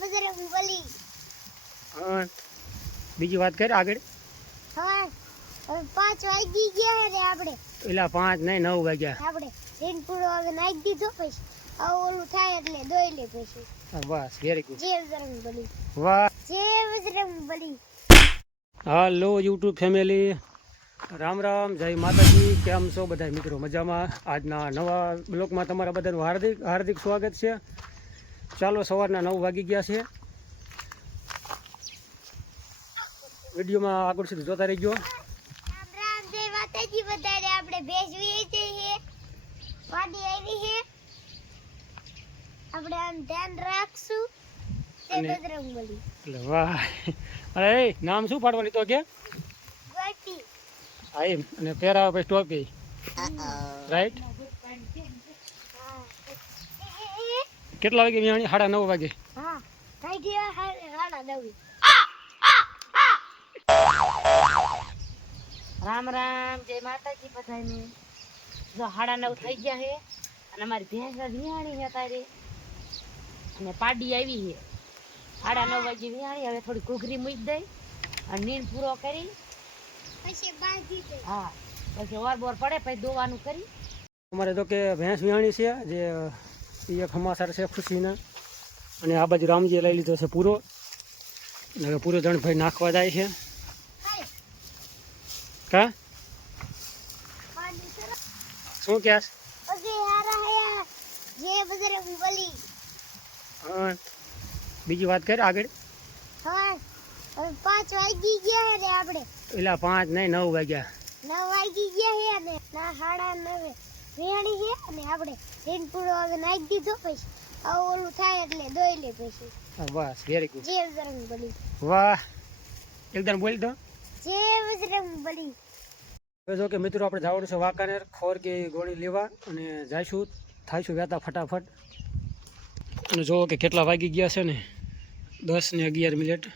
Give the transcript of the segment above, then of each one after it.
બજરંગબલી હા બીજી વાત કર આગળ. હા હવે 5 વાગી ગયા રે આપણે એલા 5 નહીં 9 વાગ્યા આપણે રેન પૂરો હવે નાખી દીધો પછી આ ઓલું થાય એટલે દોઈ લે પછી. બસ વેરી ગુડ. જય બજરંગબલી. વાહ જય બજરંગબલી. હાલો યુટ્યુબ ફેમિલી, રામ રામ, જય માતાજી. કેમ છો બધા મિત્રો? મજામાં? આજના નવા બ્લોગમાં તમારા બધાનું હાર્દિક હાર્દિક સ્વાગત છે. ચાલો સવારના 9 વાગી ગયા છે. વિડીયોમાં આગળ સુધી જોતા રહેજો. રામ રામ, જય માતાજી બધાને. આપણે ભેંસ વીએ છે, વાડી આવી છે, આપણે આમ ધ્યાન રાખશું. જય બજરંગબલી. એટલે વાહ, અરે નામ શું પાડવાની તો કે ગોટી. હા એમ, અને પહેરાવા પછી ટોપી, રાઈટ? કેટલા વાગે વિહાણી? 9:30 વાગે. હા થઈ ગયા 9:30. રામ રામ, જય માતાજી બધાને. જો 9:30 થઈ ગયા છે અને અમારી ભેંસ વિહાણી છે તારે, અને પાડી આવી છે 9:30 વાગે વિહાણી. હવે થોડી ઘૂઘરી મૂકી દઈ અને નીંદ પૂરો કરી પછી બાંધી દે. હા પછી ઓર બોર પડે પછી દોવાનું કરી. અમારે તો કે ભેંસ વિહાણી છે, જે એક સમાચાર છે ખુશીના. અને આ બાજુ રામજીએ લઈ લીધો છે પૂરો, અને હવે પૂરો જણભાઈ નાખવા જાય છે. કા બાંધી સરસ. શું કહેશ? પછી હારા હયા જય બજરંગબલી. હા બીજી વાત કર આગળ. હા હવે 5 વાગી ગયા રે આપણે એલા 5 નહીં 9 વાગ્યા. 9 વાગી ગયા છે ને ના 9:30 વિહાણી છે અને આપણે રેન પૂરો હવે નાખી દીધો પછી આ ઓલું થાય એટલે દોઈ લે પછી. બસ વેરી ગુડ. જય બજરંગબલી. વાહ, એકદમ બોલ દો. જય બજરંગબલી. હવે જો કે મિત્રો આપણે જવાનું છે વાંકાનેર ખોર કે ગોળી લેવા, અને જઈશું થાઈશું વહેતા ફટાફટ. અને જો કે કેટલા વાગી ગયા છે ને, 10:11.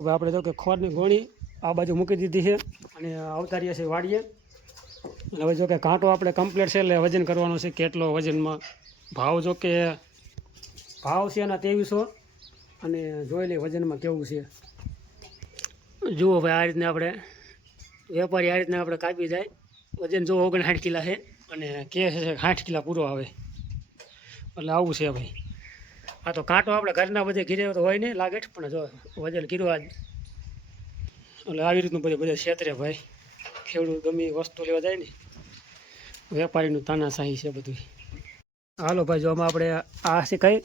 હવે આપણે જો કે ખોરની ગોળી આ બાજુ મૂકી દીધી છે અને આવતા રહ્યા છે વાડીએ. અને હવે જો કે કાંટો આપણે કમ્પ્લીટ છે એટલે વજન કરવાનો છે કેટલો વજનમાં. ભાવ જો કે ભાવ છે એના 2300, અને જોઈ લઈએ વજનમાં કેવું છે. જુઓ ભાઈ, આ રીતના આપણે વેપારી આ રીતના આપણે કાપી જાય. વજન જો 59 કિલા છે, અને કે છે 60 કિલા પૂરો આવે, એટલે આવું છે ભાઈ. આ તો કાંટો આપણે ઘરના બધે ઘીરે તો હોય નહીં લાગે, પણ જો વજન કીધું આજ, એટલે આવી રીતનું બધે ક્ષેત્રે ભાઈ. ખેડૂત ગમે એ વસ્તુ લેવા જાય ને, વેપારીનું તાનાશાહી છે બધું. હાલો ભાઈ, જો આમાં આપણે આ છે કઈ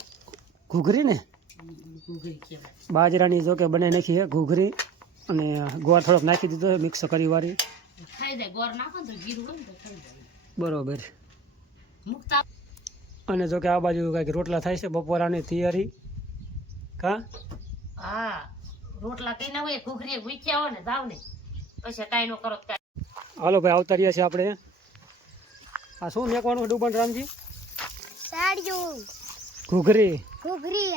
ઘૂઘરી ને, બાજરાની જો કે બનાવી નાખી છે ઘૂઘરી, અને ગોળ થોડોક નાખી દીધો છે મિક્સ કરી વાળી. થઈ જાય ગોર નાખો તો ગીરું હોય ને તો થઈ જાય બરોબર. મુકતા. અને જો કે આ બાજુ કંઈક રોટલા થાય છે બપોરાની તૈયારી. કા હા રોટલા કઈ ના હોય, ઘૂઘરી ભૂખ્યા હોય ને જાવ ને પછી કાંઈ ન કરો. હાલો ભાઈ, આવતા રહ્યા છે આપણે. આ શું મેકવાનું ડૂબન રામજી? સાડિયું ઘૂઘરી. ઘૂઘરી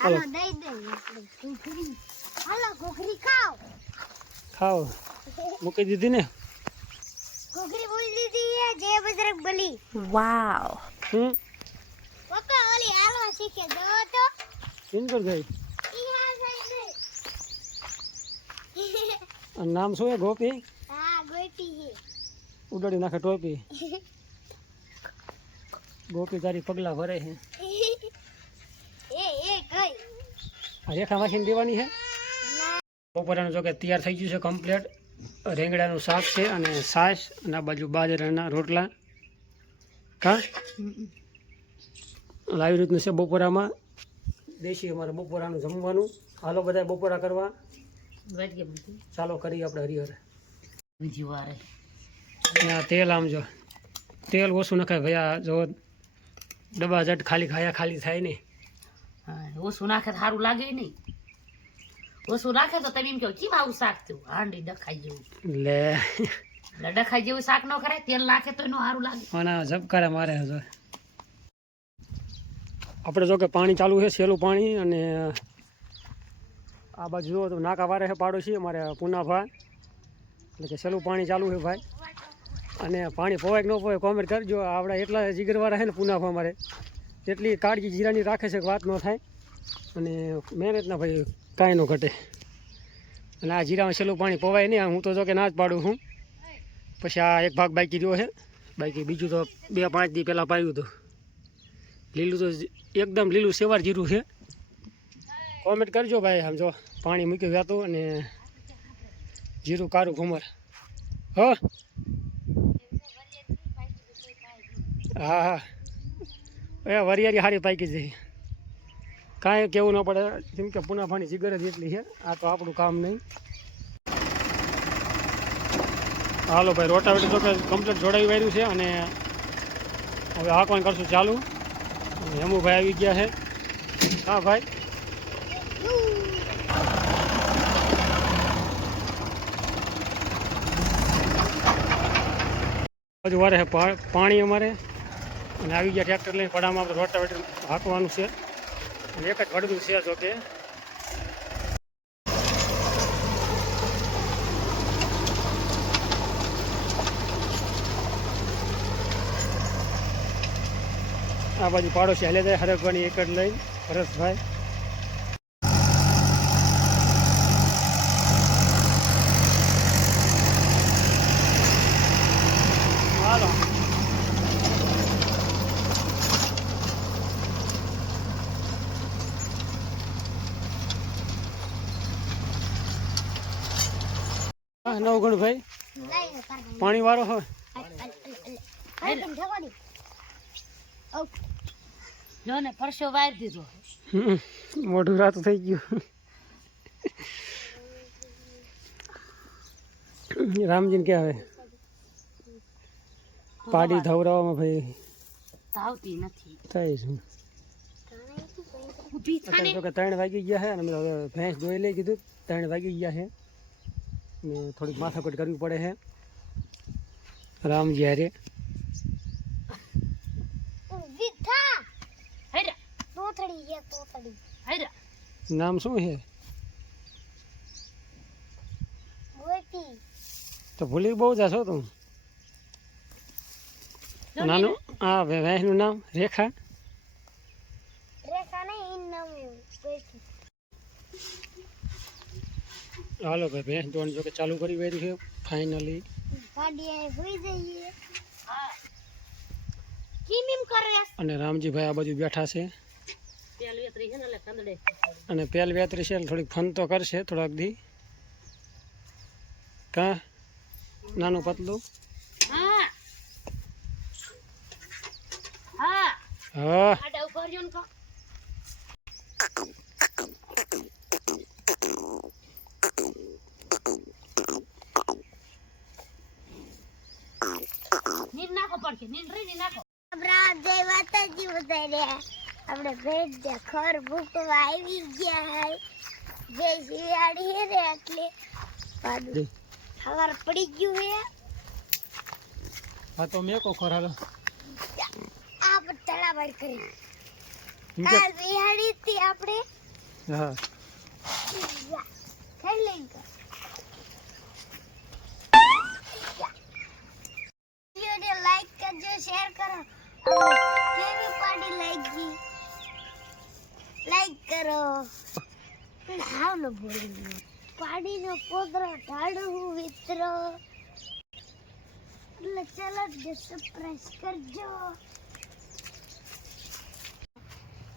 હાલો દઈ દે આપણે ઘૂઘરી. હાલો ઘૂઘરી ખાઓ. ખાઓ મૂકી દીધી ને. ઘૂઘરી બોલી દીધી છે. જય બજરંગબલી. વાવ. પપ્પા ઓલી હાલવા શીખે જો તો ઇનકર ગઈ. ઈ હા સાઈડ. અને નામ શું છે? ગોપી. હા ગોટી છે. ઉડાડી નાખે ટોપી. ગોપી તારી પગલા ભરે છે. એ ગઈ. આ રેખા વાસીને દેવાની છે. બપોરાનું જો કે તૈયાર થઈ ગયું છે કમ્પ્લીટ. રીંગણાનું શાક છે, અને છાશ, અને આ બાજુ બાજરાના રોટલા. કા આવી રીતનું છે બપોરામાં દેશી અમારે બપોરાનું જમવાનું. હાલો બધા બપોરા કરવા ચાલો કરીએ આપણે હરિહર. બીજી વાર આ તેલ આમ જો તેલ ઓછું નખાય ભાઈ. આ જો ડબ્બા જટ ખાલી ખાયા ખાલી થાય ને. ઓછું નાખે તો સારું લાગે નહીં. ઓછું નાખે તો તમે એમ કહો કેમ આવું શાક થયું, હાંડી ડખાઈ જેવું. લે ડખાઈ જેવું શાક ન કરાય, તેલ નાખે તો એનું સારું લાગે. આના ઝબકારા મારે છે. આપણે જો કે પાણી ચાલુ છે, સહેલું પાણી, અને આ બાજુ જુઓ તો નાકા વારે છે પાડોશી અમારે પુનાભા, એટલે કે સહેલું પાણી ચાલુ છે ભાઈ. અને પાણી પોવાય કે ન પોવાય કોમેન્ટ કરજો. આપણા એટલા જીગરવાળા છે ને પુનાભા અમારે, એટલી કાળજી જીરાની રાખે છે કે વાત ન થાય. અને મહેનતના ભાઈ કાંઈ ન ઘટે. અને આ જીરામાં સહેલું પાણી પોવાય નહીં. હું તો જો કે ના જ પાડું છું. પછી આ એક ભાગ બાકી રહ્યો છે. બાકી બીજું તો 2-5 દી પહેલાં પાયું હતું. લીલું તો એકદમ લીલું સેવાર જીરું છે. કોમેન્ટ કરજો ભાઈ. આમ જો પાણી મૂક્યું જતું અને જીરું કારું ઘુમર. હા હા એ વરિયાળી સારી પાકી છે. કાંઈ કેવું ન પડે, જેમ કે પુનાભાની જીગર જ એટલી છે. આ તો આપણું કામ નહીં. હાલો ભાઈ, રોટાવેટર તો કે કમ્પ્લીટ જોડાવી વાર્યું છે. અને હવે હાંકવાનું કરશું ચાલુ. હેમુભાઈ આવી ગયા છે. હા ભાઈ, હજુ વારે છે પાણી અમારે. અને આવી ગયા ટ્રેક્ટર લઈને પડામાં આપણે રોટાવેટર હાંકવાનું છે. અને એક જ વડદું છે જો કે. આ બાજુ પાડોશી હાલે જાય હરકવાની એક જ લઈને હરેશભાઈ. હાલો નવગણ ભાઈ પાણી વાળો હોય. જો ને પરસો વારી દીધો. મોઢું રાતું થઈ ગયું. રામજીને કે આવે પાડી ધવરાવામાં ભાઈ આવતી નથી. થાય છે. ઊભી થાને. તો કે 3 વાગી ગયા છે. અને મેં હવે ભેંસ ધોઈ લઈ કીધું 3 વાગી ગયા છે. ને થોડીક માથાકૂટ કરવી પડે છે રામજી હારે. નામ શું છે? તો ભૂલી બહુ જશો તું. નાનું આ ભેંસનું નામ રેખા. હાલો ભાઈ, ભેંસ દોણ જો કે ચાલુ કરી વાર્યું છે ફાઇનલી. અને રામજીભાઈ આ બાજુ બેઠા છે. અને પેલ વેતરી છે થોડીક ફન તો કરશે થોડાક દી. કા નાનું પતલું. હા હા નીર નાખો પડશે. નીર રી નાખો. આપણે ભેટ દે ખર ભૂકવા આવી ગયા. જે શિયાળી હે ને એટલે ખબર પડી ગયું હે. હા તો મેં કો ખર હાલો આ તળાવડ કરી આ શિયાળી થી આપણે હા ખાઈ લઈ ગયો. વિડિયો લાઈક કરજો, શેર કરો. કેવી પાડી લાગી લાઈક કરો. હાવ ન બોલી પાડીનો પોદરો ઢાળું વિતરો. એટલે ચલો સબસ્ક્રાઇબ કરજો.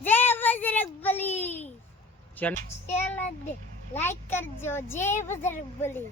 જય બજરંગબલી. ચેનલ લાઈક કરજો. જય બજરંગબલી.